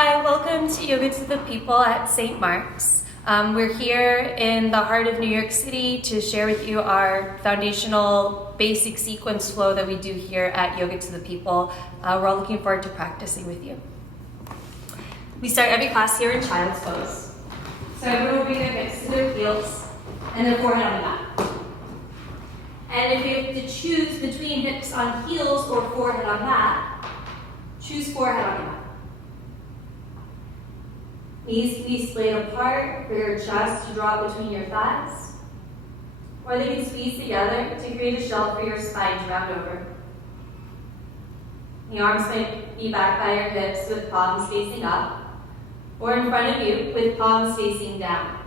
Hi, welcome to Yoga to the People at St. Mark's. We're here in the heart of New York City to share with you our foundational basic sequence flow that we do here at Yoga to the People. We're all looking forward to practicing with you. We start every class here in child's pose. So everyone will bring their hips to their heels and their forehead on the mat. And if you have to choose between hips on heels or forehead on mat, choose forehead on the mat. Knees can be splayed apart for your chest to drop between your thighs, or they can squeeze together to create a shelf for your spine to round over. The arms might be back by your hips with palms facing up, or in front of you with palms facing down.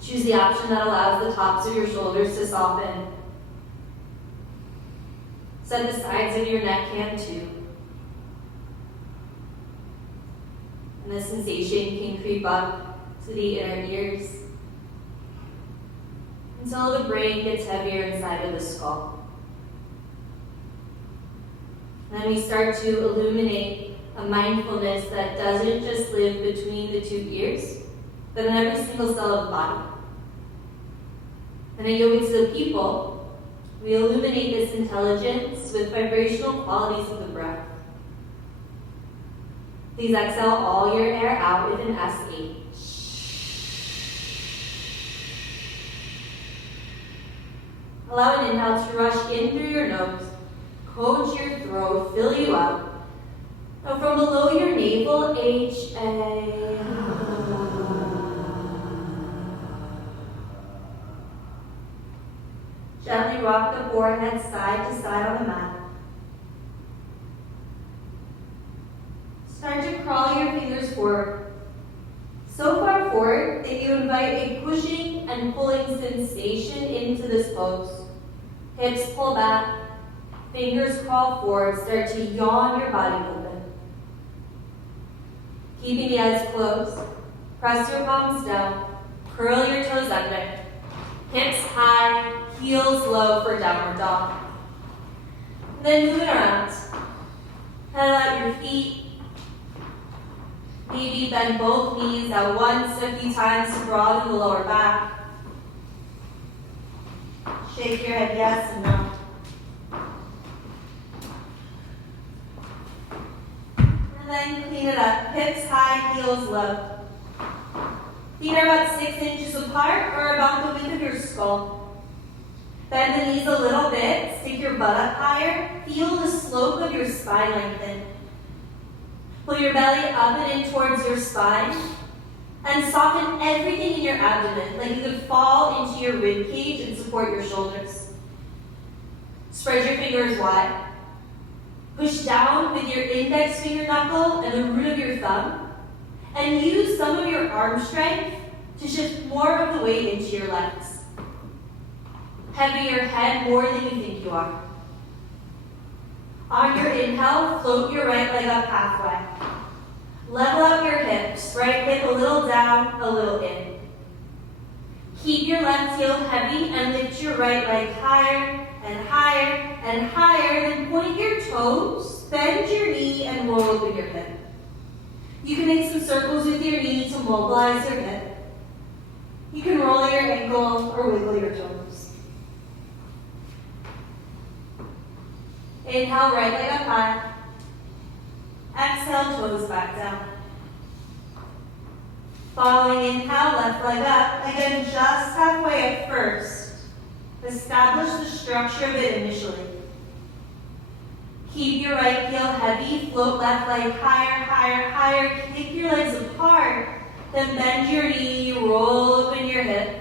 Choose the option that allows the tops of your shoulders to soften. Set the sides of your neck hand too. And the sensation can creep up to the inner ears until the brain gets heavier inside of the skull. And then we start to illuminate a mindfulness that doesn't just live between the two ears, but in every single cell of the body. And at Yoga to the People, we illuminate this intelligence with vibrational qualities of the breath. Please exhale all your air out with an S8. Allow an inhale to rush in through your nose, coat your throat, fill you up. Now from below your navel, H-A. Gently rock the forehead side to side on the mat. Start to crawl your fingers forward. So far forward that you invite a pushing and pulling sensation into this pose. Hips pull back, fingers crawl forward, start to yawn your body open. Keeping the eyes closed, press your palms down, curl your toes under. Hips high, heels low for downward dog. Then move it around. Pedal out your feet. Maybe bend both knees at once a few times to broaden the lower back. Shake your head yes and no. And then clean it up. Hips high, heels low. Feet are about 6 inches apart or about the width of your skull. Bend the knees a little bit. Stick your butt up higher. Feel the slope of your spine lengthen. Pull your belly up and in towards your spine. And soften everything in your abdomen, like you could fall into your rib cage and support your shoulders. Spread your fingers wide. Push down with your index finger knuckle and the root of your thumb. And use some of your arm strength to shift more of the weight into your legs. Heavy your head more than you think you are. On your inhale, float your right leg up halfway. Level out your hips, right hip a little down, a little in. Keep your left heel heavy and lift your right leg higher and higher and higher. Then point your toes, bend your knee, and roll open your hip. You can make some circles with your knee to mobilize your hip. You can roll your ankle or wiggle your toes. Inhale, right leg up high. Exhale, toes back down. Following inhale, left leg up. Again, just halfway at first. Establish the structure of it initially. Keep your right heel heavy, float left leg higher, higher, higher. Kick your legs apart, then bend your knee, roll open your hip,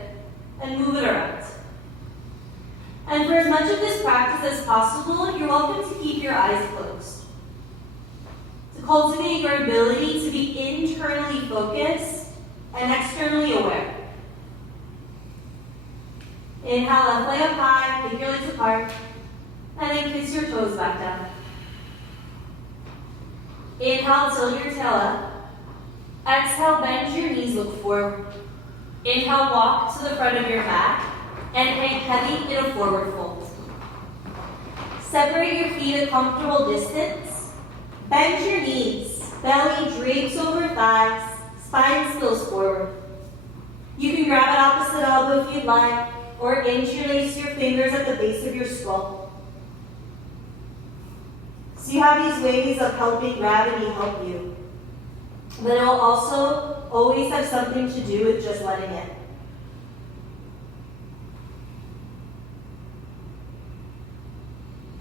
and move it around. And for as much of this practice as possible, you're welcome to keep your eyes closed. To cultivate your ability to be internally focused and externally aware. Inhale, left leg up high, kick your legs apart, and then kiss your toes back down. Inhale, tilt your tail up. Exhale, bend your knees, look forward. Inhale, walk to the front of your mat and hang heavy in a forward fold. Separate your feet a comfortable distance. Bend your knees, belly drapes over thighs, spine spills forward. You can grab at opposite elbow if you'd like, or interlace your fingers at the base of your skull. So you have these ways of helping gravity help you. But it will also always have something to do with just letting it.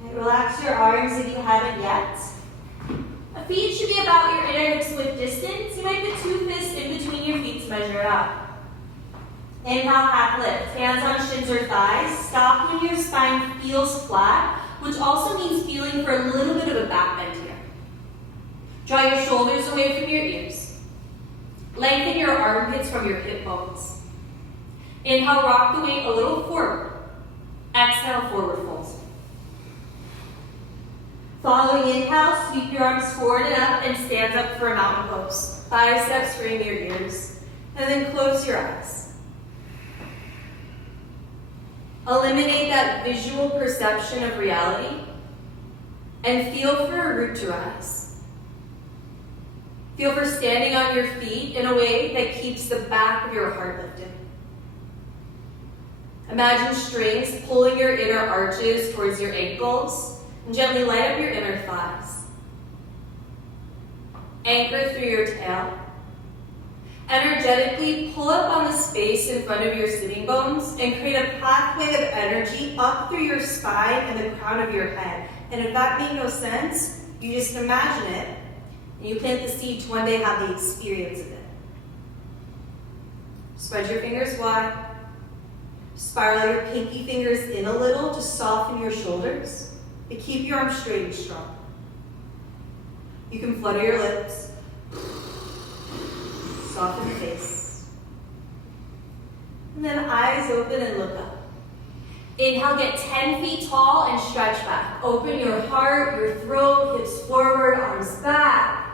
And relax your arms if you haven't yet. Feet should be about your inner hips width distance. You might put 2 fists in between your feet to measure it out. Inhale, half lift. Hands on shins or thighs. Stop when your spine feels flat, which also means feeling for a little bit of a back bend here. Draw your shoulders away from your ears. Lengthen your armpits from your hip bones. Inhale, rock the weight a little forward. Exhale, forward fold. Following inhale, sweep your arms forward and up and stand up for a mountain pose. Biceps frame your ears. And then close your eyes. Eliminate that visual perception of reality and feel for a root to rise. Feel for standing on your feet in a way that keeps the back of your heart lifted. Imagine strings pulling your inner arches towards your ankles. And gently light up your inner thighs. Anchor through your tail. Energetically pull up on the space in front of your sitting bones and create a pathway of energy up through your spine and the crown of your head. And if that made no sense, you just imagine it and you plant the seed to one day have the experience of it. Spread your fingers wide. Spiral your pinky fingers in a little to soften your shoulders. But keep your arms straight and strong. You can flutter your lips. Soften the face. And then eyes open and look up. Inhale, get 10 feet tall and stretch back. Open your heart, your throat, hips forward, arms back.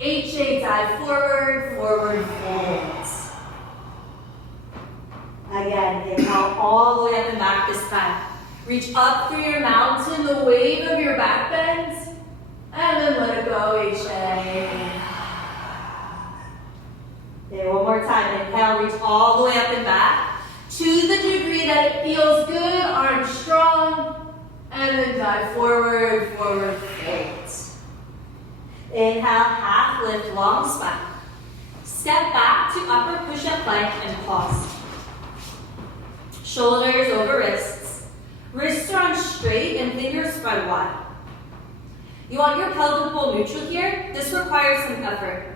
H-shape, dive forward, forward folds. Again, inhale all the way up and back this time. Reach up through your mountain, the wave of your back bends, and then let it go, H-shape. Okay, one more time. Inhale, reach all the way up and back. To the degree that it feels good, arms strong, and then dive forward, forward, fold. Inhale, half lift, long spine. Step back to upper push-up plank and pause. Shoulders over wrists. Wrists are on straight and fingers spread wide. You want your pelvic bowl neutral here. This requires some effort.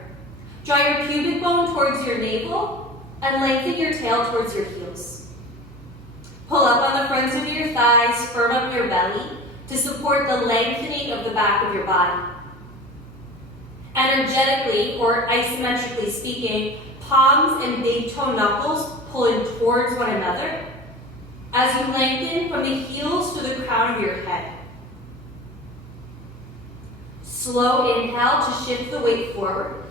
Draw your pubic bone towards your navel and lengthen your tail towards your heels. Pull up on the fronts of your thighs, firm up your belly to support the lengthening of the back of your body. Energetically, or isometrically speaking, palms and big toe knuckles pull in towards one another as you lengthen from the heels to the crown of your head. Slow inhale to shift the weight forward.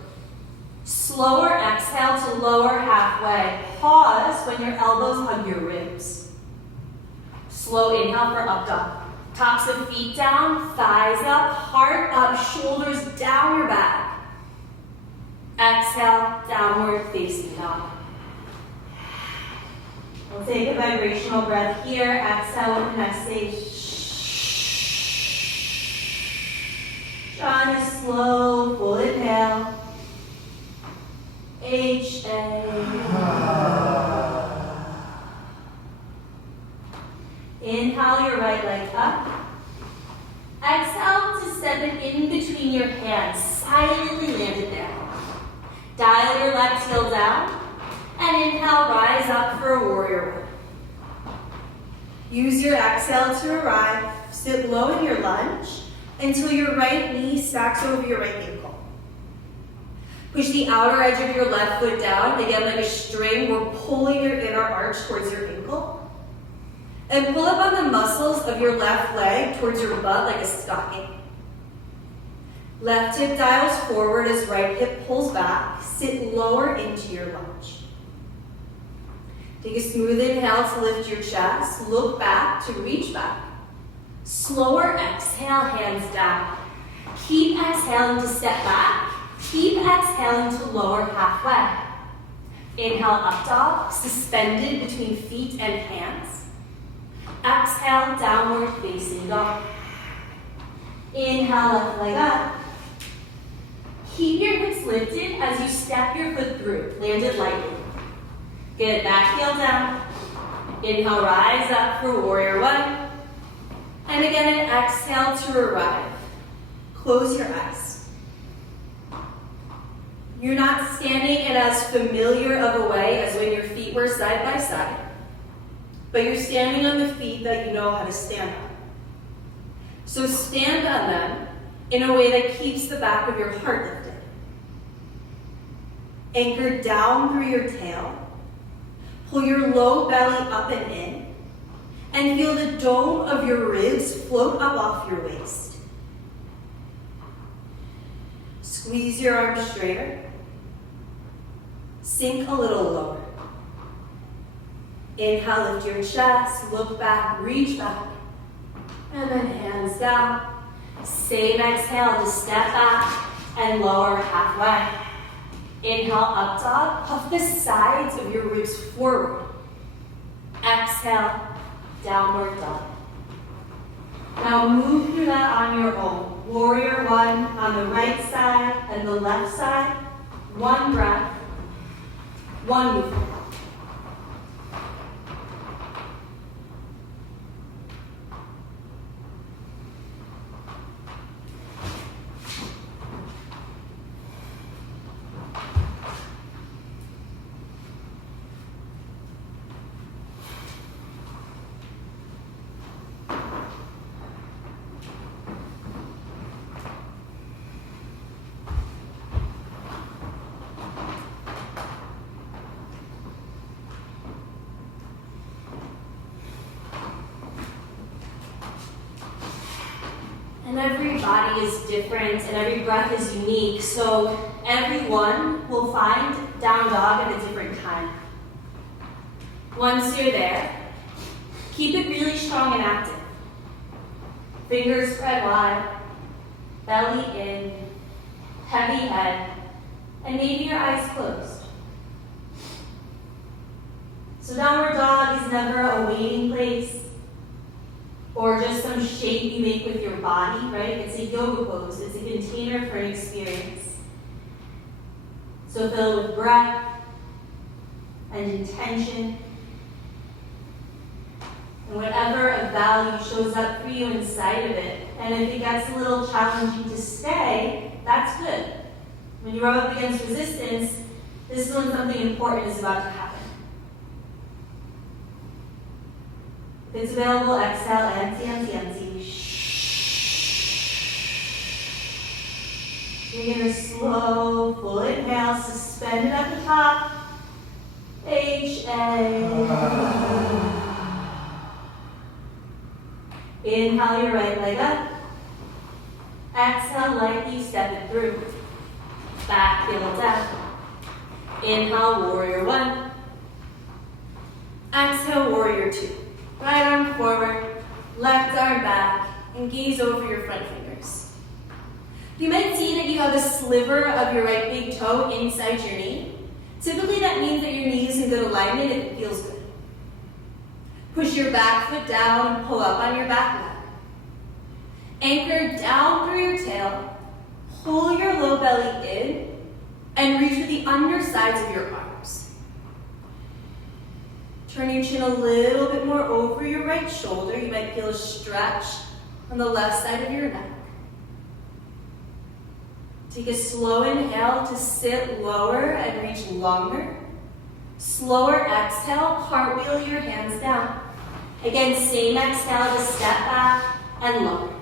Slower exhale to lower halfway. Pause when your elbows hug your ribs. Slow inhale for up dog. Tops of feet down, thighs up, heart up, shoulders down your back. Exhale, downward facing dog. We'll take a vibrational breath here. Exhale with an exhale. Trying a slow, full inhale. H-A. Inhale your right leg up. Exhale to step it in between your hands. Silently land it there. Dial your left heel down. And inhale, rise up for a warrior one. Use your exhale to arrive. Sit low in your lunge until your right knee stacks over your right ankle. Push the outer edge of your left foot down, again like a string. We're pulling your inner arch towards your ankle. And pull up on the muscles of your left leg towards your butt like a stocking. Left hip dials forward as right hip pulls back. Sit lower into your lunge. Take a smooth inhale to lift your chest. Look back to reach back. Slower exhale, hands down. Keep exhaling to step back Keep exhaling to lower halfway. Inhale, up dog, suspended between feet and hands. Exhale, downward facing dog. Inhale, left leg up. Keep your hips lifted as you step your foot through. Land it lightly. Good, back heel down. Inhale, rise up for warrior one. And again, an exhale to arrive. Close your eyes. You're not standing in as familiar of a way as when your feet were side by side, but you're standing on the feet that you know how to stand on. So stand on them in a way that keeps the back of your heart lifted. Anchor down through your tail. Pull your low belly up and in, and feel the dome of your ribs float up off your waist. Squeeze your arms straighter. Sink a little lower. Inhale, lift your chest, look back, reach back, and then hands down. Same exhale to step back and lower halfway. Inhale, up dog, puff the sides of your ribs forward. Exhale, downward dog. Now move through that on your own. Warrior one on the right side and the left side. One breath, one movement. And every body is different and every breath is unique, so everyone will find down dog at a different time. Once you're there, keep it really strong and active. Fingers spread wide, belly in, heavy head, and maybe your eyes closed. So downward dog is never a waiting place or just some shape you make with your body, right? It's a yoga pose. It's a container for an experience. So fill it with breath and intention. And whatever of value shows up for you inside of it. And if it gets a little challenging to stay, that's good. When you rub up against resistance, this is when something important is about to happen. If it's available, exhale, empty, empty, empty. You're going to slow, full inhale, suspend it at the top. H-A. Inhale your right leg up. Exhale, lightly step it through. Back heel down. Inhale, warrior one. Exhale, warrior two. Right arm forward, left arm back, and gaze over your front fingers. You might see that you have a sliver of your right big toe inside your knee. Typically that means that your knee is in good alignment if it feels good. Push your back foot down and pull up on your back leg. Anchor down through your tail, pull your low belly in, and reach with the undersides of your arms. Turn your chin a little bit more over your right shoulder. You might feel a stretch on the left side of your neck. Take a slow inhale to sit lower and reach longer. Slower exhale, cartwheel your hands down. Again, same exhale to step back and lower.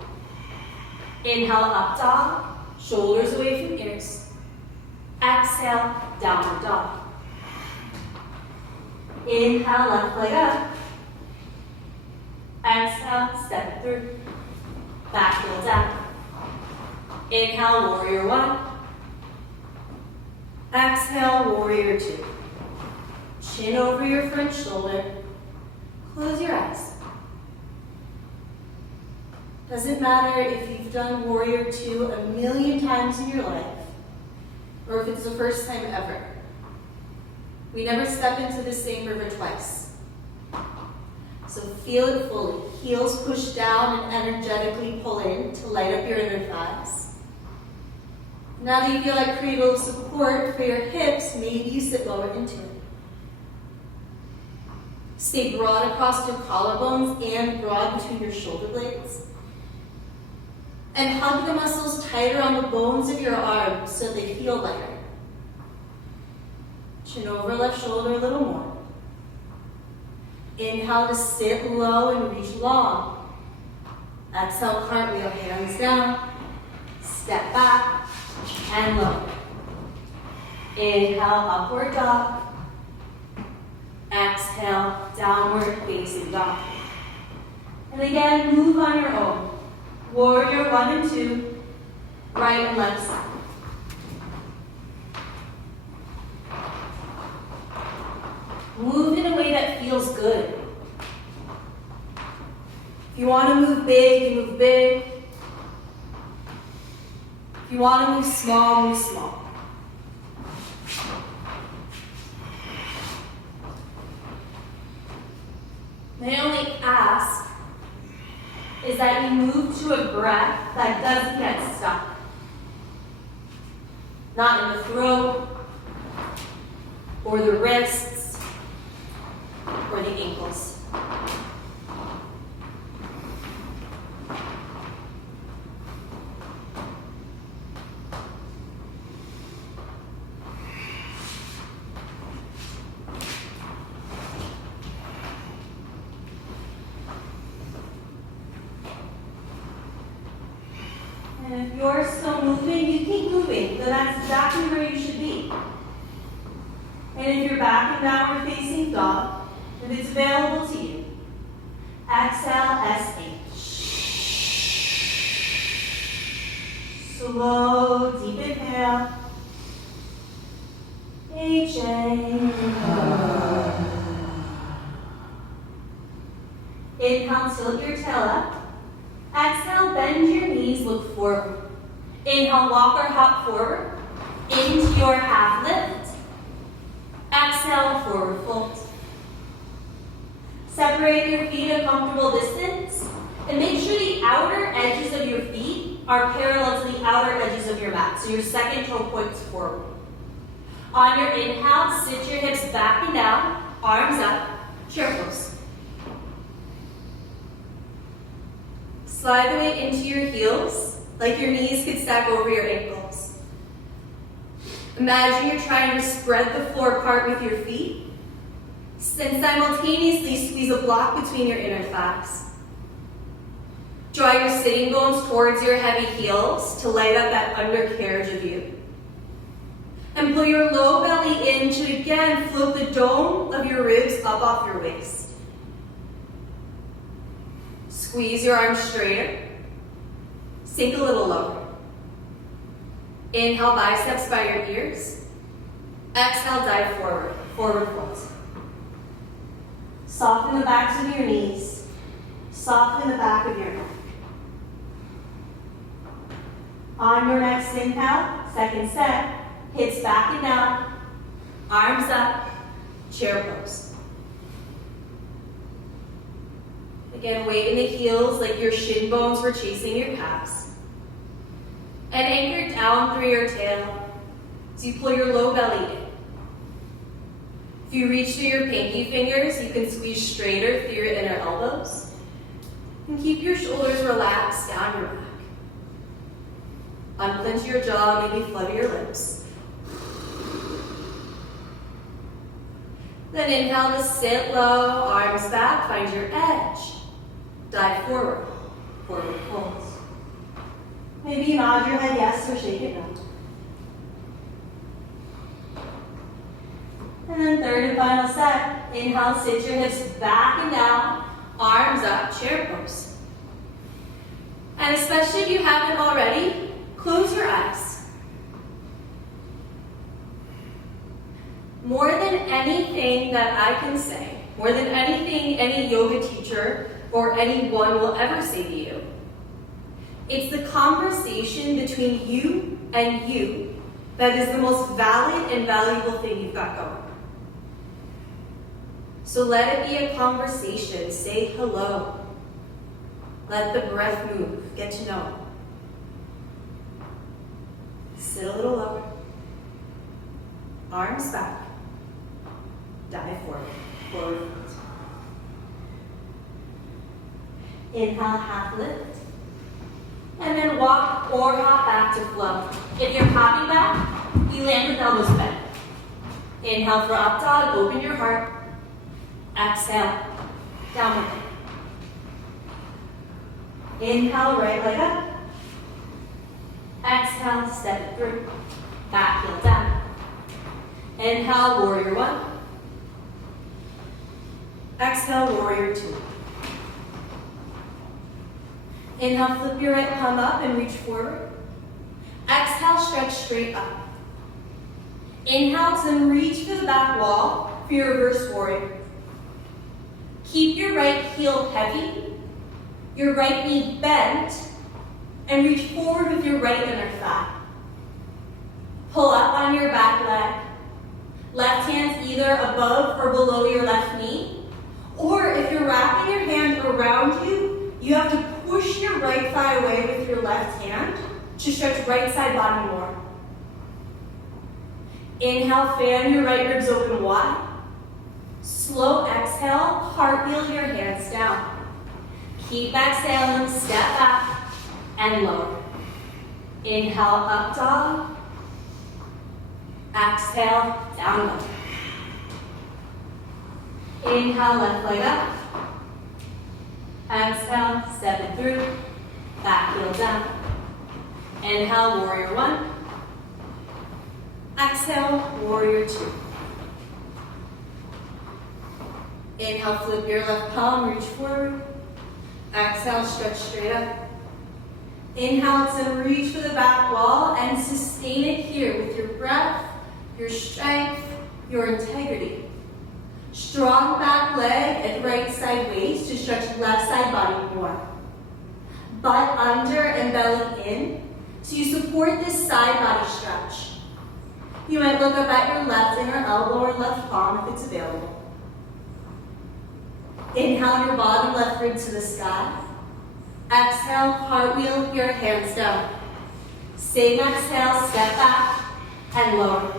Inhale, up dog, shoulders away from ears. Exhale, downward dog. Inhale, left leg up. Exhale, step it through. Back heel down. Inhale, warrior one. Exhale, warrior two. Chin over your front shoulder. Close your eyes. Doesn't matter if you've done warrior two a million times in your life. if it's the first time ever. We never step into the same river twice. So feel it fully. Heels push down and energetically pull in to light up your inner thighs. Now that you feel like cradle of support for your hips, maybe you sit lower into it. Stay broad across your collarbones and broad between your shoulder blades. And hug the muscles tighter on the bones of your arms so they feel lighter. Chin over left shoulder a little more. Inhale to sit low and reach long. Exhale, cartwheel, hands down. Step back and lower. Inhale, upward dog. Exhale, downward facing dog. And again, move on your own. Warrior 1 and 2, right and left side. Move in a way that feels good. If you want to move big, you move big. If you want to move small, move small. My only ask is that you move to a breath that doesn't get stuck. Not in the throat, or the wrists, or the ankles. And if you're still moving, you keep moving. Then that's exactly where you should be. And if you're back in downward facing dog, then it's available to you. Exhale, S-H. Slow, deep inhale. H-A. Inhale, tilt your tail up. Exhale, bend your knees, look forward. Inhale, walk or hop forward into your half lift. Exhale, forward fold. Separate your feet a comfortable distance and make sure the outer edges of your feet are parallel to the outer edges of your mat. So your second toe points forward. On your inhale, sit your hips back and down, arms up, chair pose. Slide the weight into your heels, like your knees could stack over your ankles. Imagine you're trying to spread the floor apart with your feet, and simultaneously squeeze a block between your inner thighs. Draw your sitting bones towards your heavy heels to light up that undercarriage of you. And pull your low belly in to again float the dome of your ribs up off your waist. Squeeze your arms straighter. Sink a little lower. Inhale, biceps by your ears. Exhale, dive forward. Forward fold. Soften the backs of your knees. Soften the back of your neck. On your next inhale, second set, hips back and down, arms up, chair pose. Again, weight in the heels like your shin bones were chasing your calves. And anchor down through your tail as you pull your low belly in. If you reach through your pinky fingers, you can squeeze straighter through your inner elbows. And keep your shoulders relaxed down your back. Unclench your jaw, maybe flutter your lips. Then inhale to sit low, arms back, find your edge. Dive forward, forward fold. Maybe nod your head yes or shake it no. And then third and final set, inhale, sit your hips back and down, arms up, chair pose. And especially if you haven't already, close your eyes. More than anything that I can say, more than anything any yoga teacher or anyone will ever say to you, it's the conversation between you and you that is the most valid and valuable thing you've got going. So let it be a conversation. Say hello. Let the breath move. Get to know. Sit a little lower. Arms back. Dive forward. Forward foot. Inhale, half lift. And then walk or hop back to flow. If you're hopping back, you land with elbows bent. Inhale for up dog, open your heart. Exhale, downward. Inhale, right leg up. Exhale, step it through. Back heel down. Inhale, warrior one. Exhale, warrior two. Inhale, flip your right palm up and reach forward. Exhale, stretch straight up. Inhale to reach for the back wall for your reverse warrior. Keep your right heel heavy, your right knee bent, and reach forward with your right inner thigh. Pull up on your back leg. Left hand's either above or below your left knee, or if you're wrapping your hand around you, you have to push your right thigh away with your left hand to stretch right side body more. Inhale, fan your right ribs open wide. Slow exhale, heart wheel your hands down. Keep exhaling, step back and lower. Inhale, up dog. Exhale, down dog. Inhale, left leg up. Exhale, step it through. Back heel down. Inhale, warrior one. Exhale, warrior two. Inhale, flip your left palm, reach forward. Exhale, stretch straight up. Inhale to reach for the back wall and sustain it here with your breath, your strength, your integrity. Strong back leg and right side waist to stretch left side body more. Butt under and belly in so you support this side body stretch. You might look up at your left inner elbow or left palm if it's available. Inhale your bottom left rib to the sky. Exhale, cartwheel your hands down. Same exhale, step back and lower.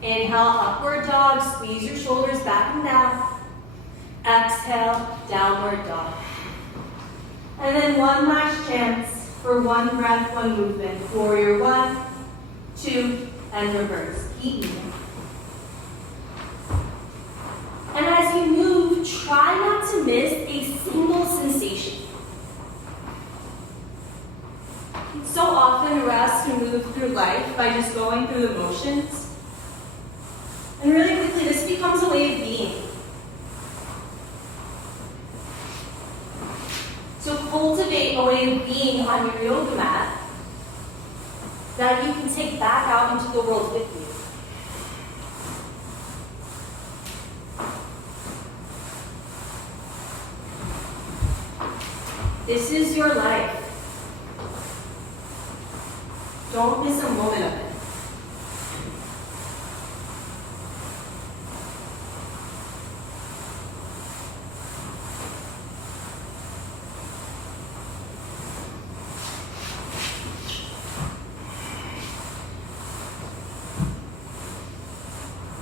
Inhale, upward dog, squeeze your shoulders back and down. Exhale, downward dog. And then one last chance for one breath, one movement. Warrior one, two, and reverse. Keep moving. And as you move, try not to miss a single sensation. So often we're asked to move through life by just going through the motions. And really quickly, this becomes a way of being. So cultivate a way of being on your yoga mat that you can take back out into the world with you. This is your life. Don't miss a moment of it.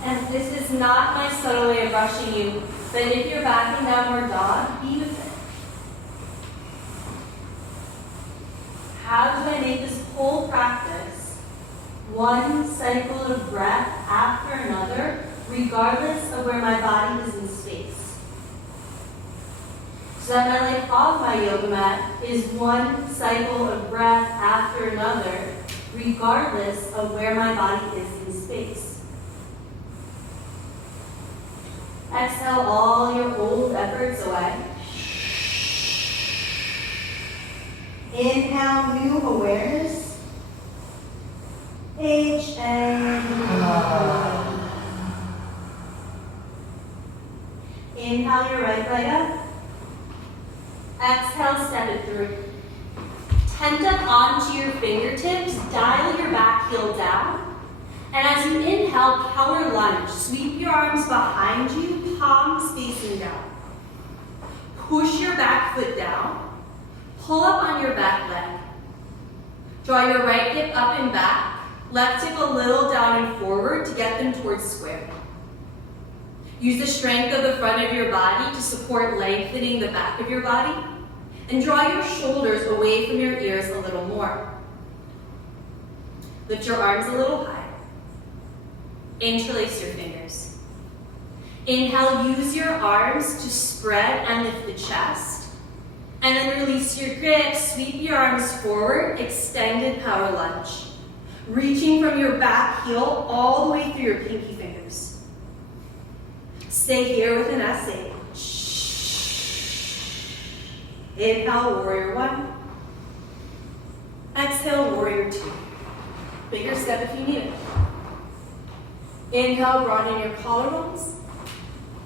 And this is not my subtle way of rushing you, but if you're backing downward dog, be with it. How do I make this whole practice one cycle of breath after another, regardless of where my body is in space? So that my life off my yoga mat is one cycle of breath after another, regardless of where my body is in space. Exhale all your old efforts away. Inhale, new awareness. H-A. Inhale your right leg up. Exhale, step it through. Tent up onto your fingertips. Dial your back heel down. Inhale, power lunge. Sweep your arms behind you, palms facing down. Push your back foot down. Pull up on your back leg. Draw your right hip up and back. Left hip a little down and forward to get them towards square. Use the strength of the front of your body to support lengthening the back of your body. And draw your shoulders away from your ears a little more. Lift your arms a little higher. Interlace your fingers. Inhale, use your arms to spread and lift the chest. And then release your grip, sweep your arms forward, extended power lunge. Reaching from your back heel all the way through your pinky fingers. Stay here with an essay. Inhale, warrior one. Exhale, warrior two. Bigger step if you need it. Inhale, broaden your collarbones.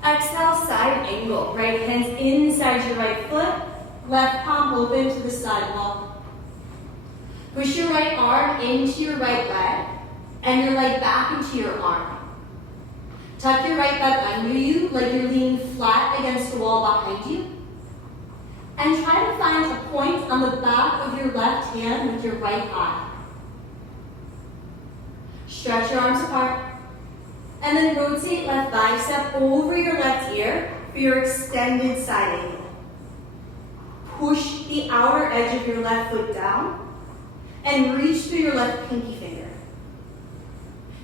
Exhale, side angle. Right hand's inside your right foot. Left palm open to the side wall. Push your right arm into your right leg and your leg back into your arm. Tuck your right butt under you like you're leaning flat against the wall behind you. And try to find a point on the back of your left hand with your right eye. Stretch your arms apart. And then rotate left bicep over your left ear for your extended side angle. Push the outer edge of your left foot down and reach through your left pinky finger.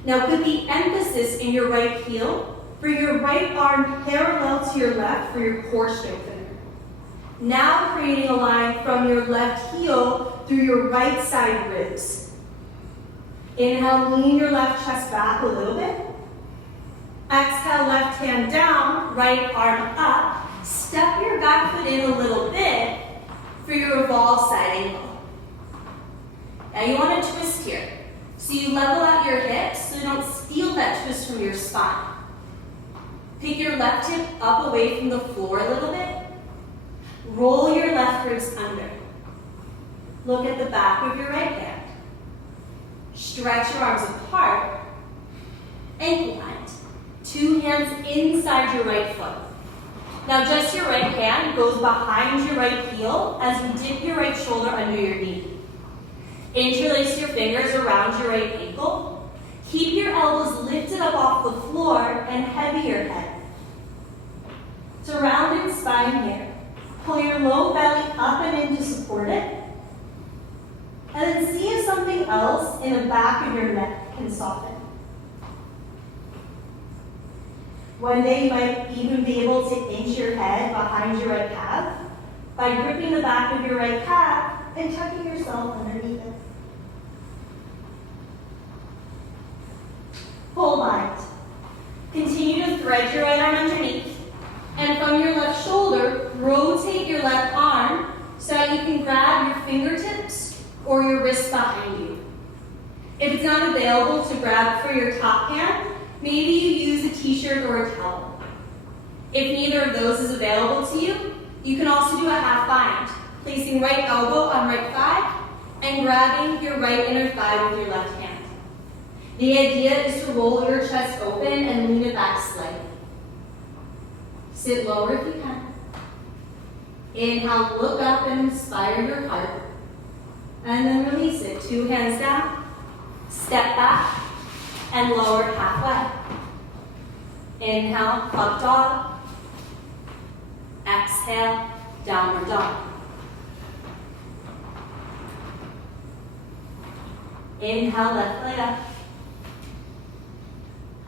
Now put the emphasis in your right heel. Bring your right arm parallel to your left for your core strengthener. Now creating a line from your left heel through your right side ribs. Inhale, lean your left chest back a little bit. Exhale, left hand down, right arm up. Step your back foot in a little bit for your revolve side angle. Now you want to twist here. So you level out your hips so you don't steal that twist from your spine. Pick your left hip up away from the floor a little bit. Roll your left ribs under. Look at the back of your right hand. Stretch your arms apart. Ankle bind. Two hands inside your right foot. Now just your right hand goes behind your right heel as you dip your right shoulder under your knee. Interlace your fingers around your right ankle. Keep your elbows lifted up off the floor and heavy your head. It's a rounded spine here. Pull your low belly up and in to support it. And then see if something else in the back of your neck can soften. One day you might even be able to inch your head behind your right calf by gripping the back of your right calf and tucking yourself underneath it. Full bind. Continue to thread your right arm underneath, and from your left shoulder, rotate your left arm so that you can grab your fingertips or your wrist behind you. If it's not available to grab for your top hand, maybe you use a t-shirt or a towel. If neither of those is available to you, you can also do a half bind, placing right elbow on right thigh and grabbing your right inner thigh with your left hand. The idea is to roll your chest open and lean it back slightly. Sit lower if you can. Inhale, look up and inspire your heart. And then release it. Two hands down, step back, and lower halfway. Inhale, up dog. Exhale, downward dog. Inhale, left leg up.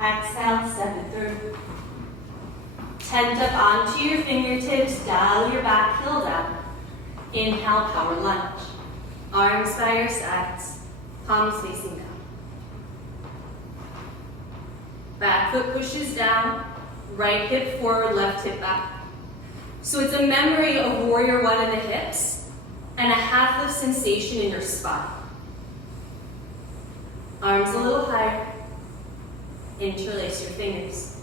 Exhale, step it through. Tent up onto your fingertips, dial your back heel down. Inhale, power lunge. Arms by your sides, palms facing down. Back foot pushes down, right hip forward, left hip back. So it's a memory of warrior one in the hips and a half lift sensation in your spine. Arms a little higher. Interlace your fingers.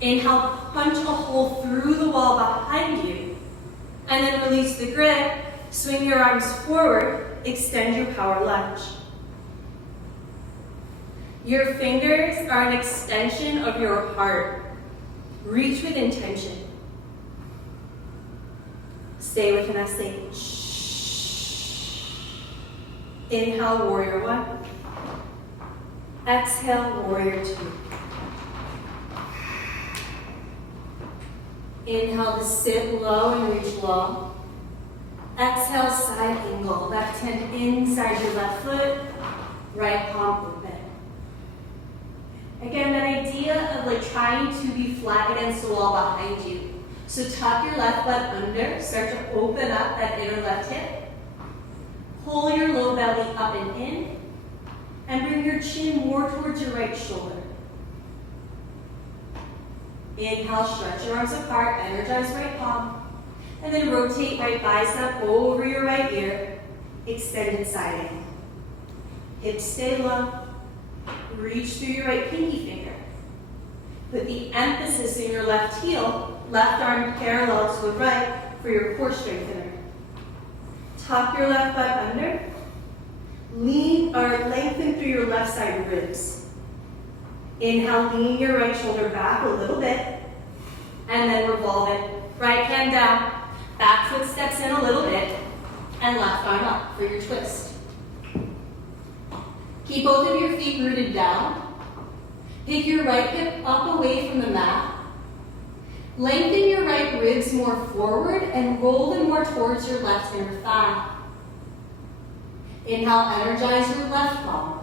Inhale, punch a hole through the wall behind you. And then release the grip, swing your arms forward, extend your power lunge. Your fingers are an extension of your heart. Reach with intention. Stay with Vinyasa. Inhale, warrior one. Exhale, warrior two. Inhale to sit low and reach low. Exhale, side angle. Left hand inside your left foot. Right palm open. Again, that idea of like trying to be flat against the wall behind you. So tuck your left butt under. Start to open up that inner left hip. Pull your low belly up and in. And bring your chin more towards your right shoulder. Inhale, stretch your arms apart, energize right palm. And then rotate right bicep over your right ear. Extended side angle. Hips stay low. Reach through your right pinky finger. Put the emphasis in your left heel, left arm parallel to the right for your core strengthener. Tuck your left butt under. Lean or lengthen through your left side ribs. Inhale, lean your right shoulder back a little bit, and then revolve it. Right hand down, back foot steps in a little bit, and left arm up for your twist. Keep both of your feet rooted down. Pick your right hip up away from the mat. Lengthen your right ribs more forward and roll them more towards your left inner thigh. Inhale, energize your left palm.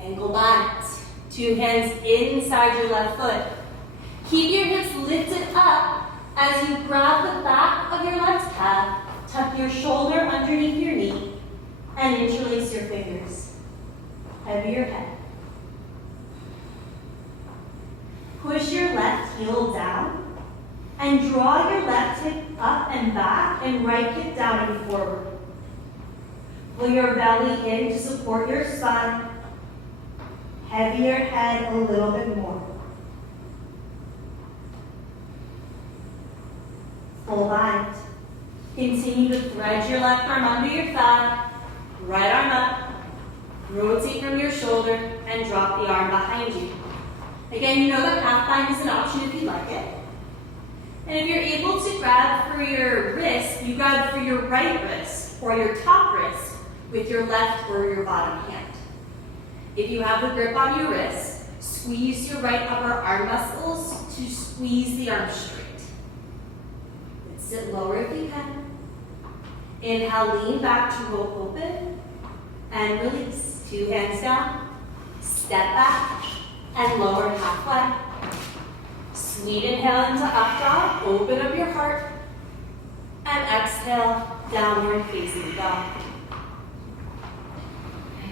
Ankle bent. Two hands inside your left foot. Keep your hips lifted up as you grab the back of your left calf. Tuck your shoulder underneath your knee and interlace your fingers. Heavy your head. Push your left heel down and draw your left hip up and back and right hip down and forward. Pull your belly in to support your spine. Heavy your head a little bit more. Full bind. Continue to thread your left arm under your thigh, right arm up. Rotate from your shoulder and drop the arm behind you. Again, you know that half bind is an option if you like it. And if you're able to grab for your wrist, you grab for your right wrist or your top wrist with your left or your bottom hand. If you have the grip on your wrist, squeeze your right upper arm muscles to squeeze the arm straight. And sit lower if you can. Inhale, lean back to roll open and release. Two hands down, step back, and lower halfway. Sweet inhale into up dog, open up your heart, and exhale, downward facing dog.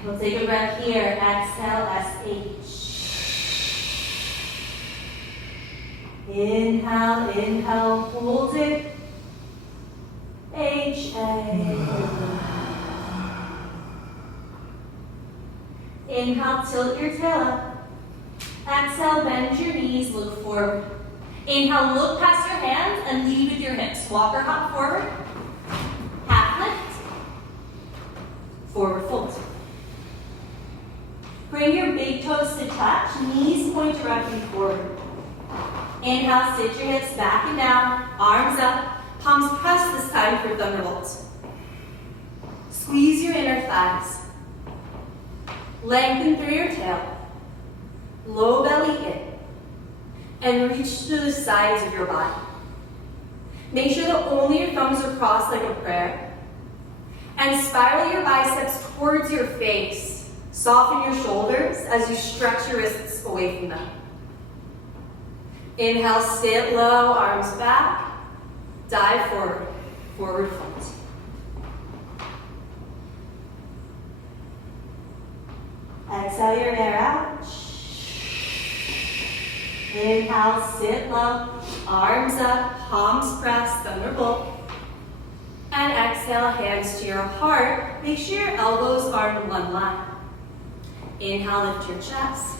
We'll take a breath here, exhale, SH. Inhale, hold it, HA. Inhale, tilt your tail up. Exhale, bend your knees, look forward. Inhale, look past your hands and lead with your hips. Walk or hop forward. Half lift. Forward fold. Bring your big toes to touch. Knees point directly forward. Inhale, sit your hips back and down. Arms up. Palms pressed this time for thunderbolt. Squeeze your inner thighs. Lengthen through your tail, low belly in, and reach to the sides of your body. Make sure that only your thumbs are crossed like a prayer, and spiral your biceps towards your face. Soften your shoulders as you stretch your wrists away from them. Inhale, sit low, arms back, dive forward, forward fold. Exhale your air out. Inhale, sit low, arms up, palms pressed, thunderbolt. And exhale, hands to your heart. Make sure your elbows are in one line. Inhale, lift your chest.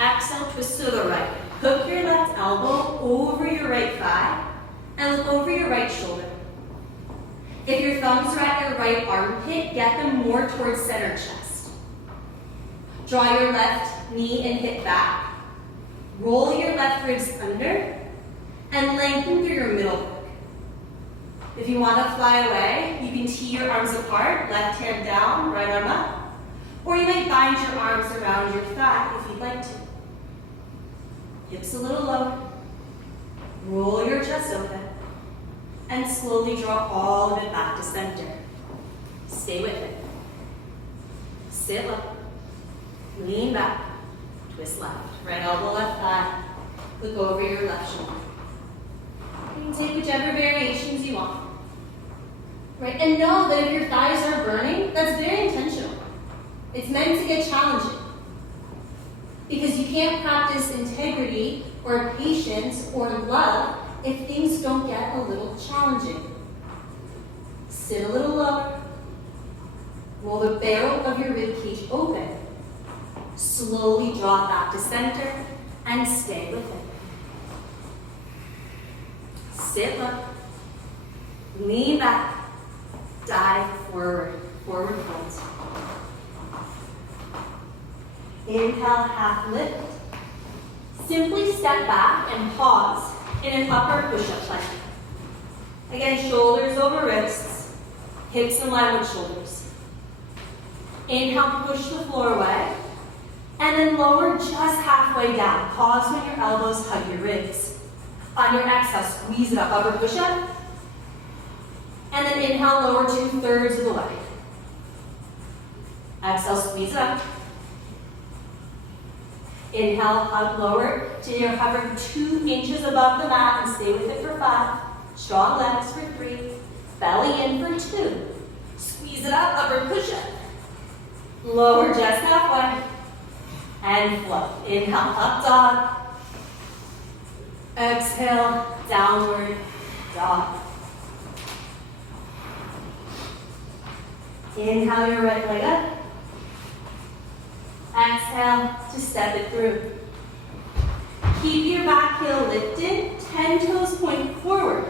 Exhale, twist to the right. Hook your left elbow over your right thigh and look over your right shoulder. If your thumbs are at your right armpit, get them more towards center chest. Draw your left knee and hip back. Roll your left ribs under and lengthen through your middle hook. If you want to fly away, you can tee your arms apart, left hand down, right arm up. Or you might bind your arms around your thigh if you'd like to. Hips a little lower. Roll your chest open. And slowly draw all of it back to center. Stay with it. Sit low. Lean back. Twist left. Right elbow, left thigh. Look over your left shoulder. You can take whichever variations you want. Right? And know that if your thighs are burning, that's very intentional. It's meant to get challenging. Because you can't practice integrity or patience or love if things don't get a little challenging. Sit a little lower. Roll the barrel of your rib cage open. Slowly draw back to center and stay with it. Sit low. Lean back. Dive forward. Forward fold. Inhale, half lift. Simply step back and pause in an upper push-up plank. Again, shoulders over wrists, hips in line with shoulders. Inhale, push the floor away, and then lower just halfway down. Pause when your elbows hug your ribs. On your exhale, squeeze it up, upper push-up. And then inhale, lower 2/3 of the way. Exhale, squeeze it up. Inhale, hug lower till you're hovering 2 inches above the mat and stay with it for 5. Strong legs for 3. Belly in for 2. Squeeze it up, upper push-up. Lower just halfway. And flow. Inhale, up dog. Exhale, downward dog. Inhale your right leg up. Exhale to step it through. Keep your back heel lifted, 10 toes point forward.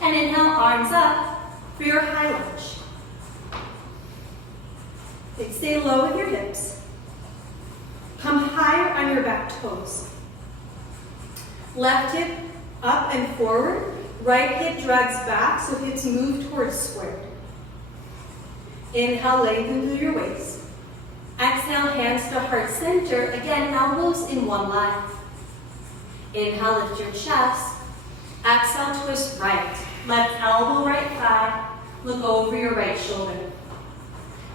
And inhale, arms up for your high lunge. Stay low with your hips. Come higher on your back toes. Left hip up and forward. Right hip drags back so hips move towards square. Inhale, lengthen through your waist. Exhale, hands to heart center. Again, elbows in one line. Inhale, lift your chest. Exhale, twist right. Left elbow, right thigh. Look over your right shoulder.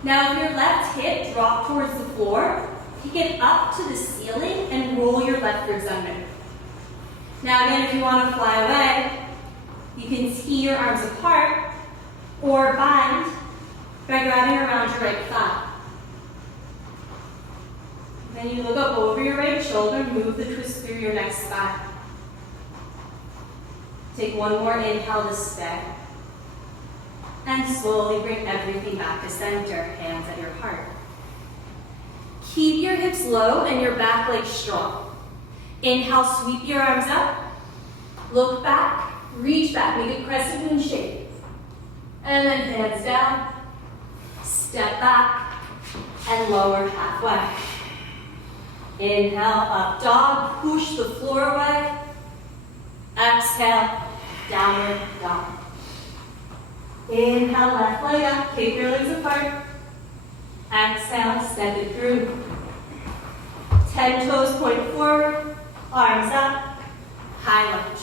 Now, if your left hip drop towards the floor, pick it up to the ceiling and roll your left ribs under. Now, again, if you want to fly away, you can tee your arms apart or bind by grabbing around your right thigh. Then you look up over your right shoulder, move the twist through your next spine. Take one more inhale to stay. And slowly bring everything back to center, hands at your heart. Keep your hips low and your back leg strong. Inhale, sweep your arms up. Look back, reach back, make a crescent moon shape. And then hands down. Step back and lower halfway. Inhale, up dog, push the floor away. Exhale, downward dog. Inhale, left leg up, kick your legs apart. Exhale, step it through. 10 toes point forward, arms up, high lunge.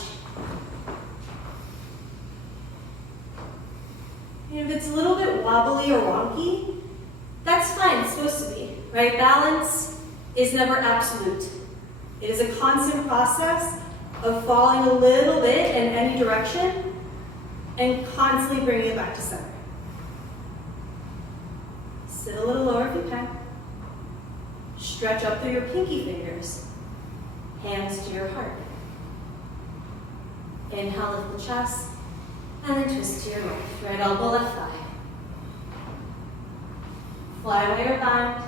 And if it's a little bit wobbly or wonky, that's fine, it's supposed to be, right? Balance is never absolute. It is a constant process of falling a little bit in any direction and constantly bringing it back to center. Sit a little lower if you can. Stretch up through your pinky fingers. Hands to your heart. Inhale, lift the chest. And then twist to your right. Right elbow, left thigh. Fly away or bind.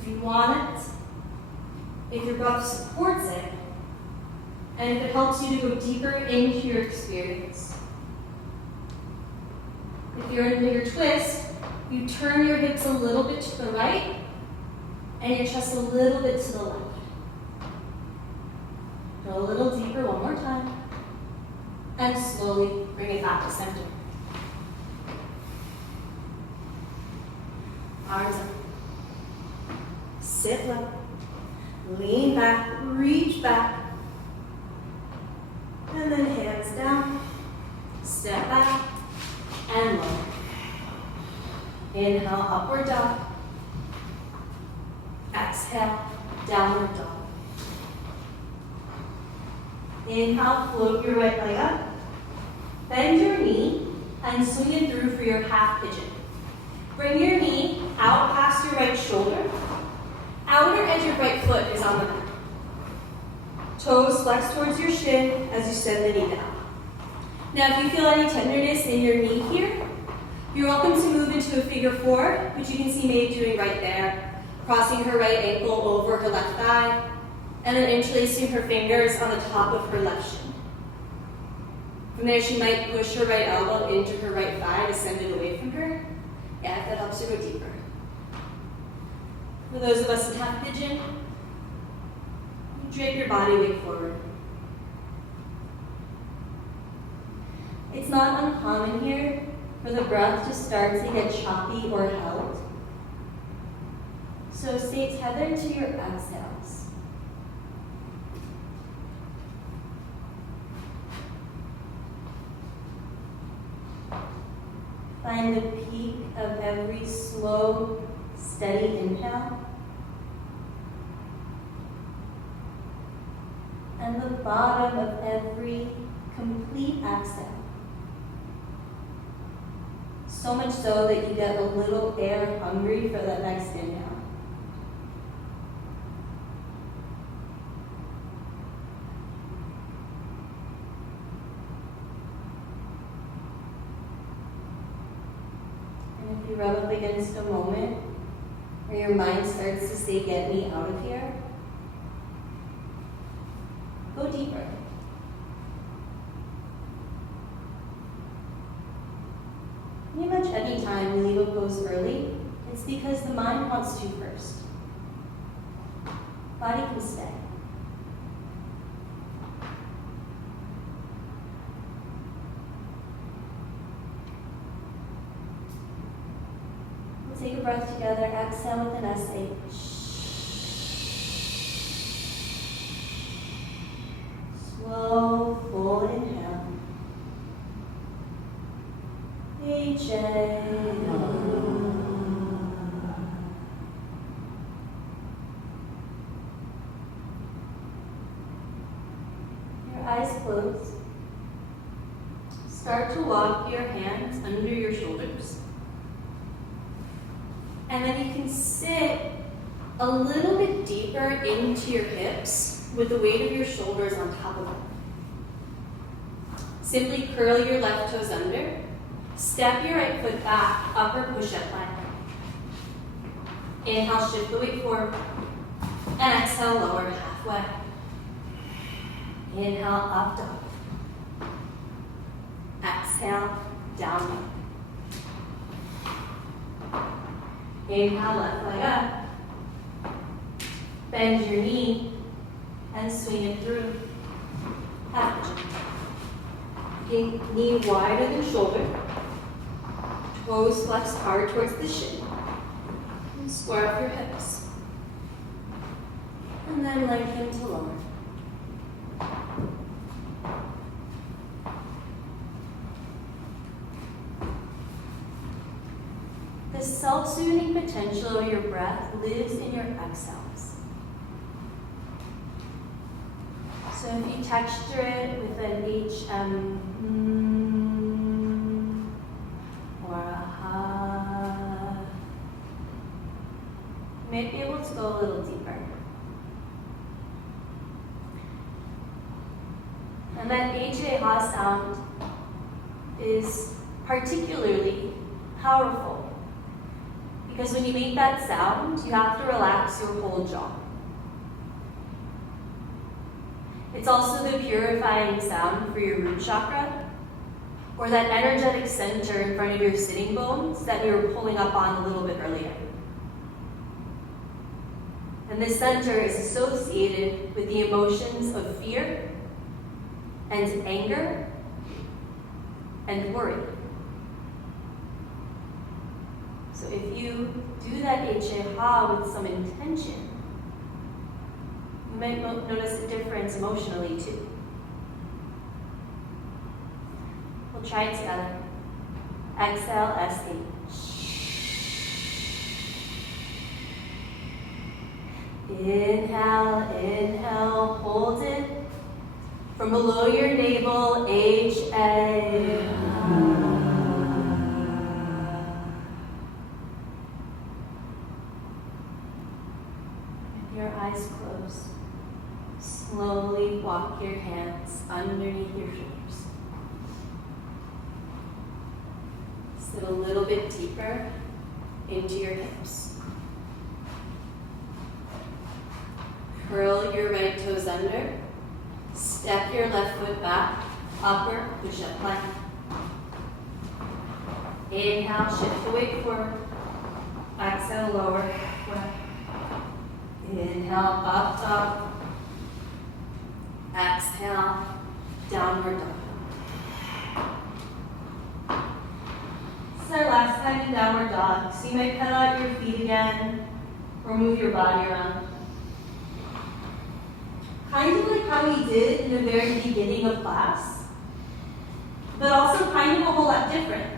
If you want it. If your breath supports it. And if it helps you to go deeper into your experience. If you're in your twist, you turn your hips a little bit to the right and your chest a little bit to the left. Go a little deeper one more time. And slowly bring it back to center. Arms up. Sit low. Lean back, reach back. And then hands down. Step back and lower. Inhale, upward dog. Exhale, downward dog. Inhale, float your right leg up. Bend your knee and swing it through for your half pigeon. Bring your knee out past your right shoulder. Outer edge of right foot is on the mat. Toes flex towards your shin as you send the knee down. Now, if you feel any tenderness in your knee here, you're welcome to move into a figure four, which you can see Maeve doing right there, crossing her right ankle over her left thigh, and then interlacing her fingers on the top of her left shin. From there, she might push her right elbow into her right thigh to send it away from her. Yeah, if that helps her go deeper. For those of us in half pigeon, drape your body weight forward. It's not uncommon here for the breath to start to get choppy or held. So stay tethered to your exhales. Find the peak of every slow, steady inhale. And the bottom of every complete exhale. So much so that you get a little air hungry for that next inhale. And if you rub up against a moment where your mind starts to say, "Get me out of here," go deeper. Pretty much any time we leave a pose early, it's because the mind wants to first. Body can stay. We'll take a breath together. Exhale with an SH. Slow, full inhale. Your eyes closed. Start to walk your hands under your shoulders. And then you can sit a little bit deeper into your hips with the weight of your shoulders on top of them. Simply curl your left toes under. Step your right foot back, upper push-up line. Inhale, shift the weight forward. And exhale, lower to halfway. Inhale, up dog. Exhale, down dog. Inhale, left leg up. Bend your knee and swing it through. Half pigeon. Knee wider than shoulder. Toes flex hard towards the shin. And square up your hips. And then lengthen to lower. The self-soothing potential of your breath lives in your exhales. So if you texture it with an HM or a ha, you might be able to go a little deeper. And that HA sound is particularly powerful because when you make that sound, you have to relax your whole jaw. It's also the purifying sound for your root chakra, or that energetic center in front of your sitting bones that we were pulling up on a little bit earlier. And this center is associated with the emotions of fear and anger and worry. So if you do that Eche-ha with some intention, you might notice a difference emotionally too. We'll try it together. Exhale, S-H. Inhale, inhale, hold it. From below your navel, H-A. With your eyes closed, slowly walk your hands underneath your shoulders. Sit a little bit deeper into your hips. Curl your right toes under. Step your left foot back. Upper push-up plank. Inhale, shift the weight forward. Exhale, lower halfway. Inhale, up, up. Exhale, downward dog. This is our last time in downward dog. So you might pedal out your feet again or move your body around. Kind of like how we did in the very beginning of class, but also kind of a whole lot different.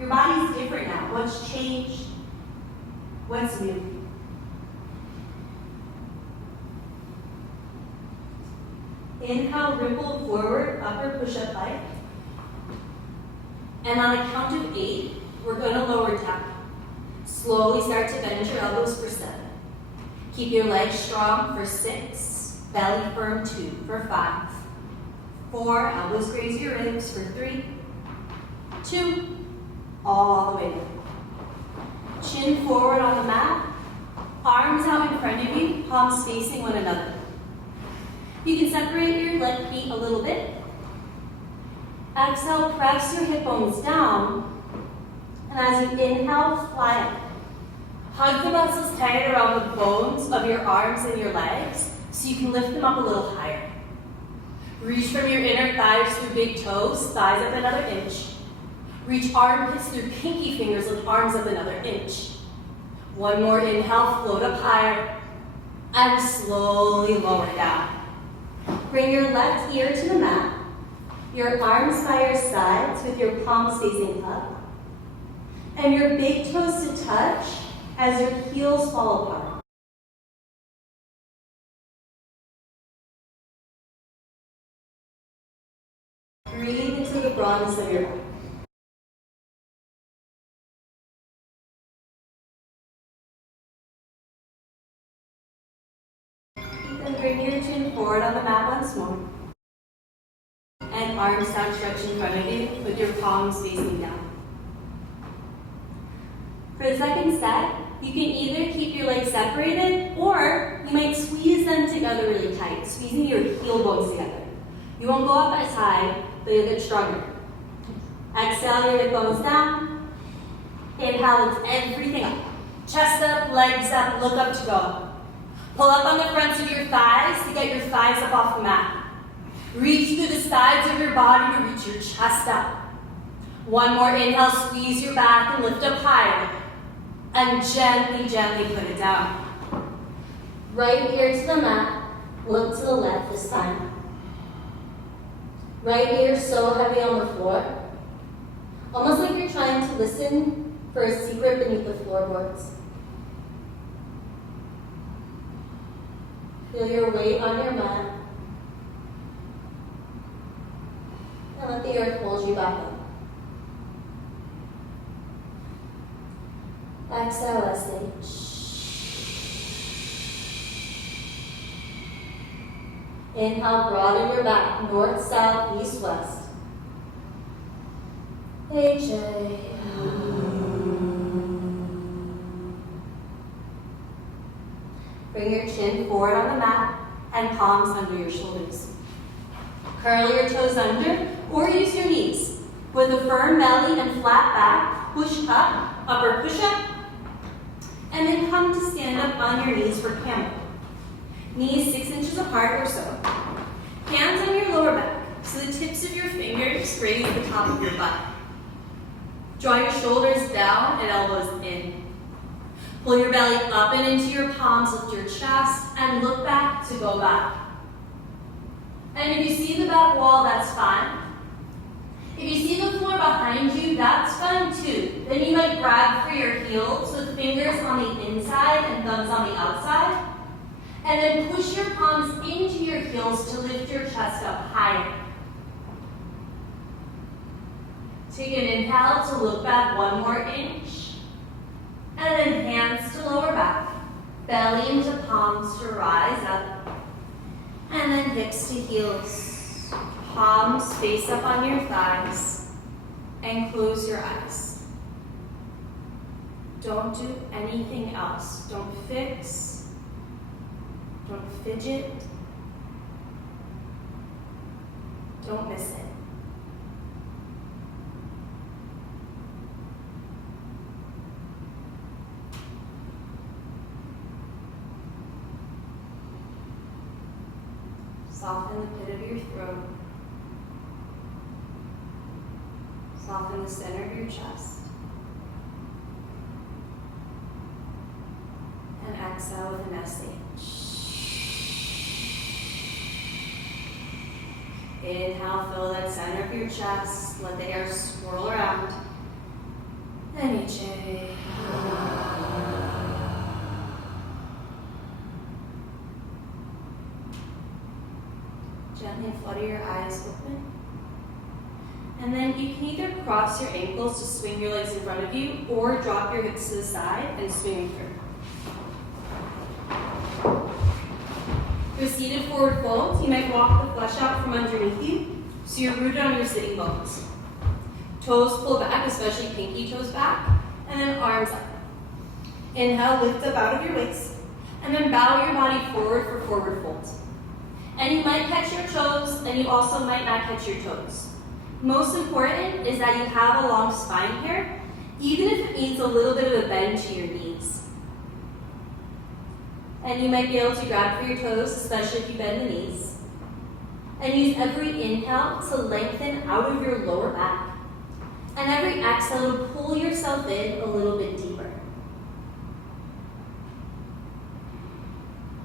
Your body's different now. What's changed? What's new? Inhale, ripple forward, upper push-up plank. And on a count of 8, we're going to lower tap. Slowly start to bend your elbows for 7. Keep your legs strong for 6, belly firm 2 for 5, 4, elbows graze your ribs for 3, 2, all the way down. Chin forward on the mat, arms out in front of you, palms facing one another. You can separate your leg feet a little bit. Exhale, press your hip bones down, and as you inhale, fly up. Hug the muscles tight around the bones of your arms and your legs so you can lift them up a little higher. Reach from your inner thighs through big toes, thighs up another inch. Reach armpits through pinky fingers, lift arms up another inch. One more inhale, float up higher, and slowly lower down. Bring your left ear to the mat, your arms by your sides with your palms facing up, and your big toes to touch as your heels fall apart. Breathe into the broadness of your back. Then bring your chin forward on the mat once more. And arms down, stretch in front of you with your palms facing down. For the second set, you can either keep your legs separated or you might squeeze them together really tight, squeezing your heel bones together. You won't go up as high, but you'll get stronger. Exhale, your hip bones down. Inhale, lift everything up. Chest up, legs up, look up to go up. Pull up on the fronts of your thighs to get your thighs up off the mat. Reach through the sides of your body to reach your chest up. One more inhale, squeeze your back and lift up higher. And gently, gently put it down. Right ear to the mat, look to the left this time. Right ear so heavy on the floor, almost like you're trying to listen for a secret beneath the floorboards. Feel your weight on your mat, and let the earth hold you back up. Exhale, SH. Inhale, broaden your back, north, south, east, west. HA. Bring your chin forward on the mat and palms under your shoulders. Curl your toes under or use your knees. With a firm belly and flat back, push up, upper push up. And then come to stand up on your knees for camel. Knees 6 inches apart or so. Hands on your lower back, so the tips of your fingers raise the top of your butt. Draw your shoulders down and elbows in. Pull your belly up and into your palms, lift your chest, and look back to go back. And if you see the back wall, that's fine. If you see the floor behind you, that's fine too. Then you might grab for your heels with fingers on the inside and thumbs on the outside. And then push your palms into your heels to lift your chest up higher. Take an inhale to look back 1 more inch. And then hands to lower back. Belly into palms to rise up. And then hips to heels. Palms face up on your thighs. And close your eyes. Don't do anything else. Don't fix. Don't fidget. Don't miss it. Soften the pit of your throat. Soften the center of your chest. And exhale with an SH. Inhale, fill that center of your chest. Let the air swirl around. And exhale. Gently flutter your eyes open. And then you can either cross your ankles to swing your legs in front of you or drop your hips to the side and swing through. For seated forward fold, you might walk the flesh out from underneath you so you're rooted on your sitting bones. Toes pull back, especially pinky toes back, and then arms up. Inhale, lift up out of your waist, and then bow your body forward for forward fold. And you might catch your toes, and you also might not catch your toes. Most important is that you have a long spine here, even if it means a little bit of a bend to your knees. And you might be able to grab for your toes, especially if you bend the knees. And use every inhale to lengthen out of your lower back. And every exhale to pull yourself in a little bit deeper.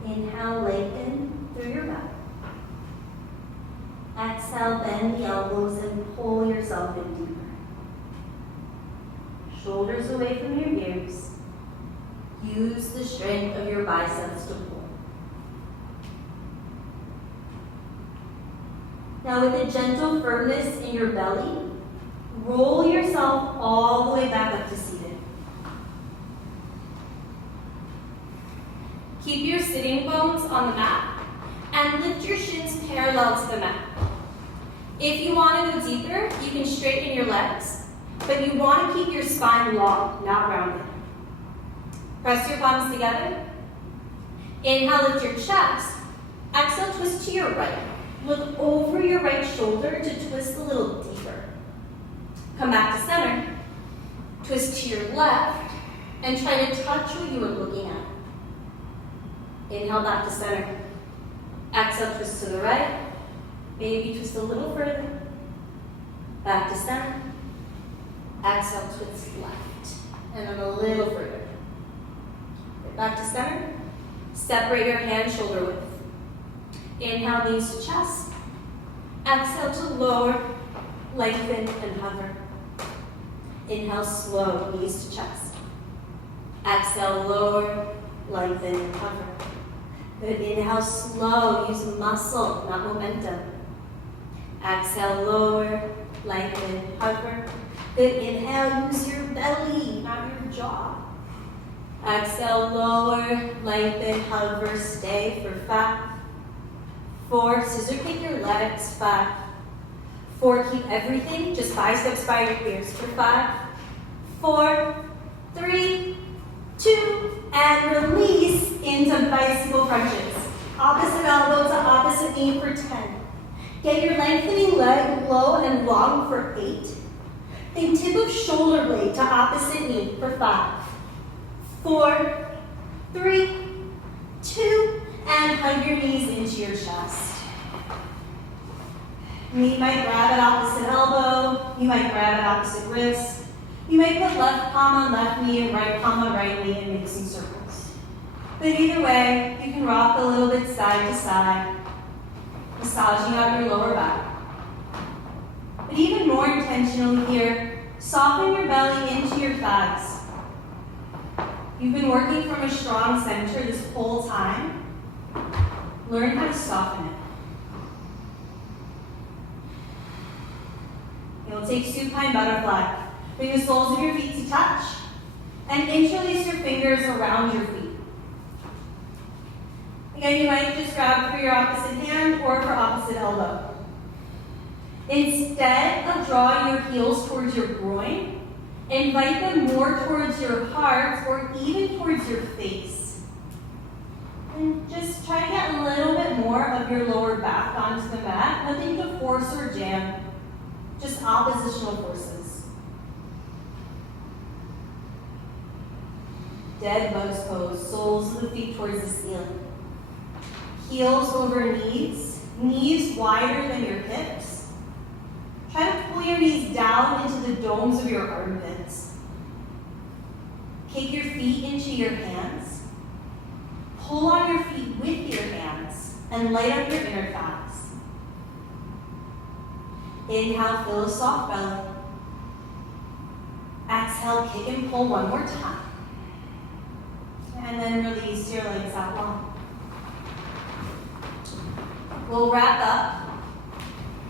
Inhale, lengthen through your back. Exhale, bend the elbows and pull yourself in deeper. Shoulders away from your ears. Use the strength of your biceps to pull. Now with a gentle firmness in your belly, roll yourself all the way back up to seated. Keep your sitting bones on the mat and lift your shins parallel to the mat. If you want to go deeper, you can straighten your legs, but you want to keep your spine long, not rounded. Press your palms together. Inhale, lift your chest. Exhale, twist to your right. Look over your right shoulder to twist a little deeper. Come back to center. Twist to your left and try to touch what you were looking at. Inhale, back to center. Exhale, twist to the right. Maybe twist a little further. Back to center. Exhale, twist left. And then a little further. Back to center. Separate your hands shoulder width. Inhale, knees to chest. Exhale to lower, lengthen, and hover. Inhale, slow, knees to chest. Exhale, lower, lengthen, and hover. Good. Inhale, slow, use muscle, not momentum. Exhale, lower, lengthen, hover. Good. Inhale, use your belly, not your jaw. Exhale, lower, lengthen, hover, stay for 5, 4, scissor kick your legs, 5, 4, keep everything, just biceps by your ears for 5, 4, 3, 2, and release into bicycle crunches. Opposite elbow to opposite knee for 10. Get your lengthening leg low and long for 8. Then tip of shoulder blade to opposite knee for 5, 4, 3, 2, and hug your knees into your chest. You might grab at opposite elbow, you might grab at opposite wrist, you might put left palm on left knee and right palm on right knee and make some circles. But either way, you can rock a little bit side to side, massaging out your lower back. But even more intentionally here, soften your belly into your thighs. You've been working from a strong center this whole time. Learn how to soften it. You'll take supine butterfly. Bring the soles of your feet to touch and interlace your fingers around your feet. Again, you might just grab for your opposite hand or for opposite elbow. Instead of drawing your heels towards your groin, invite them more towards your heart or even towards your face. And just try to get a little bit more of your lower back onto the mat. Nothing to force or jam, just oppositional forces. Dead bug's pose, soles of the feet towards the ceiling. Heels over knees, knees wider than your hips. Try to pull your knees down into the domes of your armpits. Kick your feet into your hands. Pull on your feet with your hands and light up your inner thighs. Inhale, fill a soft belly. Exhale, kick and pull one more time. And then release your legs out long. We'll wrap up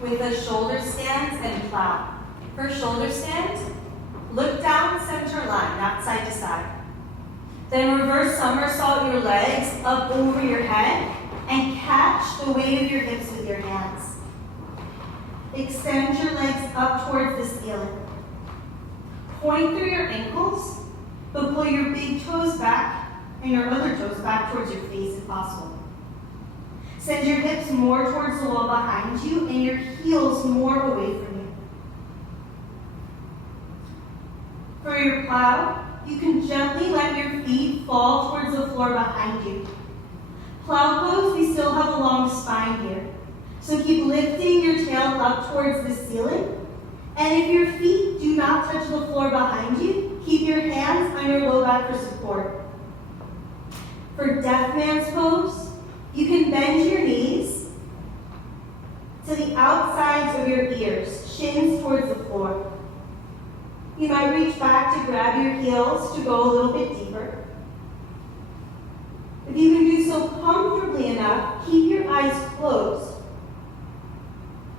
with a shoulder stand and plow. For shoulder stand, look down center line, not side to side. Then reverse somersault your legs up over your head and catch the weight of your hips with your hands. Extend your legs up towards the ceiling. Point through your ankles, but pull your big toes back and your other toes back towards your face if possible. Send your hips more towards the wall behind you and your heels more away from you. For your plow, you can gently let your feet fall towards the floor behind you. Plow pose, we still have a long spine here. So keep lifting your tail up towards the ceiling. And if your feet do not touch the floor behind you, keep your hands on your low back for support. For deaf man's pose, you can bend your knees to the outsides of your ears, shins towards the floor. You might reach back to grab your heels to go a little bit deeper. If you can do so comfortably enough, keep your eyes closed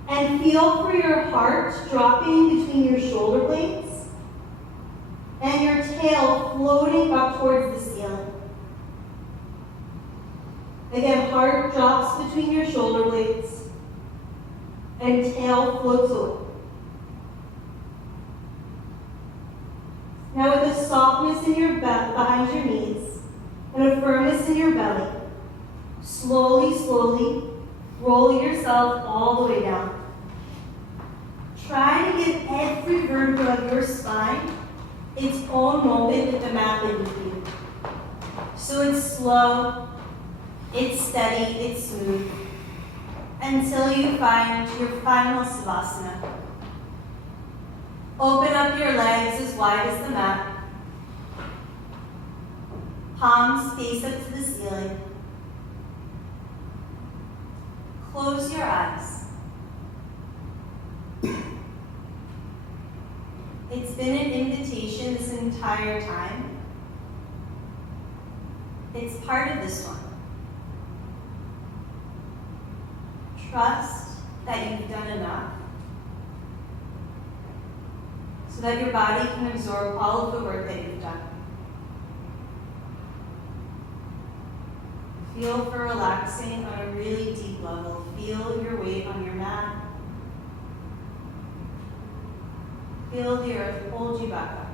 and feel for your heart dropping between your shoulder blades and your tail floating up towards the ceiling. Again, heart drops between your shoulder blades and tail floats away. Now with a softness in your behind your knees and a firmness in your belly, slowly roll yourself all the way down. Try to give every vertebra of your spine its own moment with the mat beneath you. So it's slow, it's steady, it's smooth, until you find your final savasana. Open up your legs as wide as the mat. Palms face up to the ceiling. Close your eyes. It's been an invitation this entire time. It's part of this one. Trust that you've done enough so that your body can absorb all of the work that you've done. Feel for relaxing on a really deep level. Feel your weight on your mat. Feel the earth hold you back up.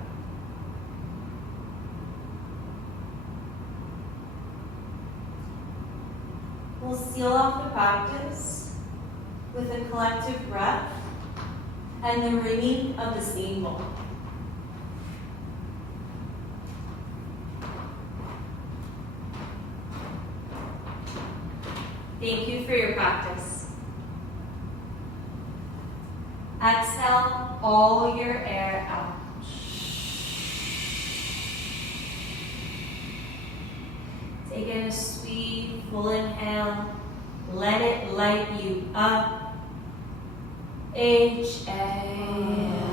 We'll seal off the practice with a collective breath and the ringing of the steam bowl. Thank you for your practice. Exhale all your air out. Take in a sweet, full inhale. Let it light you up. Exhale.